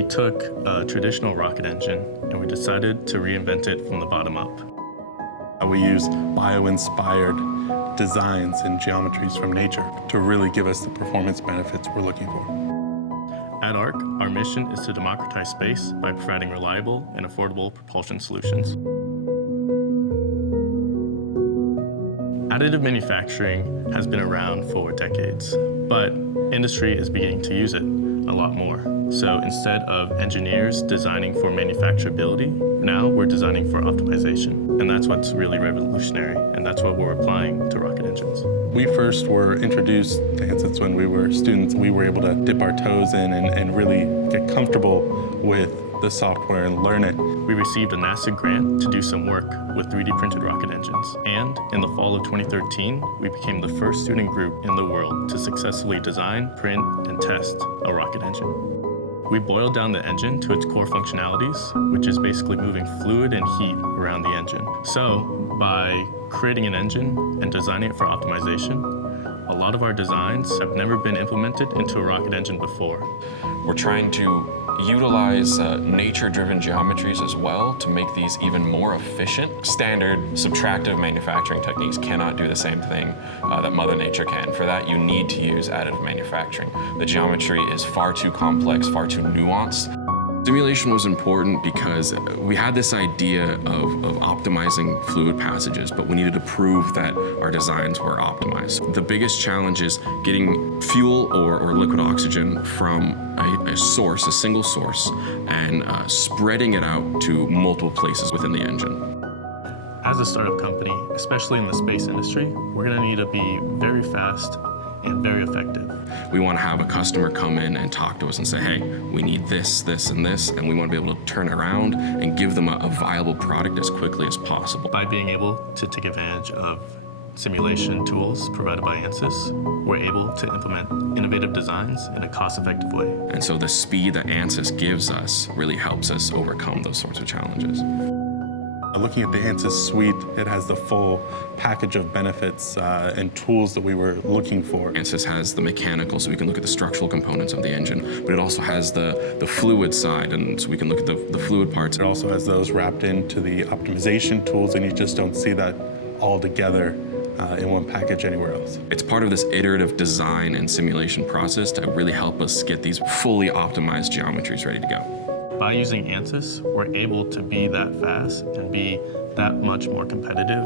We took a traditional rocket engine and we decided to reinvent it from the bottom up. We use bioinspired designs and geometries from nature to really give us the performance benefits we're looking for. At ARC, our mission is to democratize space by providing reliable and affordable propulsion solutions. Additive manufacturing has been around for decades, but industry is beginning to use it a lot more. So instead of engineers designing for manufacturability, now we're designing for optimization. And that's what's really revolutionary, and that's what we're applying to rocket engines. We first were introduced to Ansys when we were students. We were able to dip our toes in and really get comfortable with the software and learn it. We received a NASA grant to do some work with 3D printed rocket engines. And in the fall of 2013, we became the first student group in the world to successfully design, print, and test a rocket engine. We boiled down the engine to its core functionalities, which is basically moving fluid and heat around the engine. So by creating an engine and designing it for optimization, a lot of our designs have never been implemented into a rocket engine before. We're trying to utilize nature-driven geometries as well to make these even more efficient. Standard subtractive manufacturing techniques cannot do the same thing that Mother Nature can. For that, you need to use additive manufacturing. The geometry is far too complex, far too nuanced. Simulation was important because we had this idea of optimizing fluid passages, but we needed to prove that our designs were optimized. The biggest challenge is getting fuel or liquid oxygen from a source, a single source, and spreading it out to multiple places within the engine. As a startup company, especially in the space industry, we're going to need to be very fast and very effective. We want to have a customer come in and talk to us and say, hey, we need this, this, and this, and we want to be able to turn around and give them a viable product as quickly as possible. By being able to take advantage of simulation tools provided by Ansys, we're able to implement innovative designs in a cost-effective way. And so the speed that Ansys gives us really helps us overcome those sorts of challenges. Looking at the Ansys suite, it has the full package of benefits and tools that we were looking for. Ansys has the mechanical, so we can look at the structural components of the engine, but it also has the fluid side, and so we can look at the fluid parts. It also has those wrapped into the optimization tools, and you just don't see that all together in one package anywhere else. It's part of this iterative design and simulation process to really help us get these fully optimized geometries ready to go. By using Ansys, we're able to be that fast and be that much more competitive.